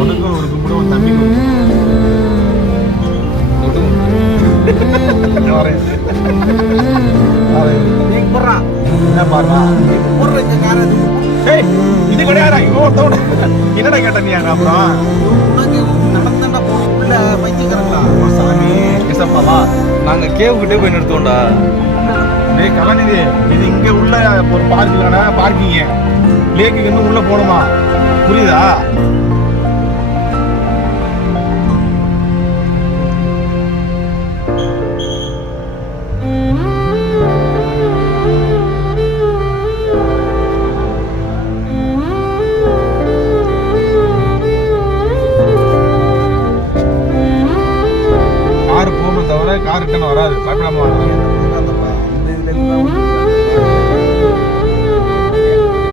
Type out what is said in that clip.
உனக்கும் ஒரு கும்பிட உன் தம்பிக்கு நீ போடுறா என்ன பாடுறா போடுற இது கிடையாதா என்னடா கேட்ட நீ அப்புறம் உனக்கு நடந்தா உள்ள பைத்தியக்காரங்களா சாமி ஏசப்பாவா நாங்க கேவ் கிட்டே போய் நிறுத்தோம்டா. டேய் கலாநிதி, இது இங்க உள்ள ஒரு பார்க் தானே, பார்க்கிங்க லேக்குக்கு இன்னும் உள்ள போகணுமா, புரியுதா? கார் போகணும் தவிர கார் ரிட்டர்ன் வராது, பயப்படாம வாங்க.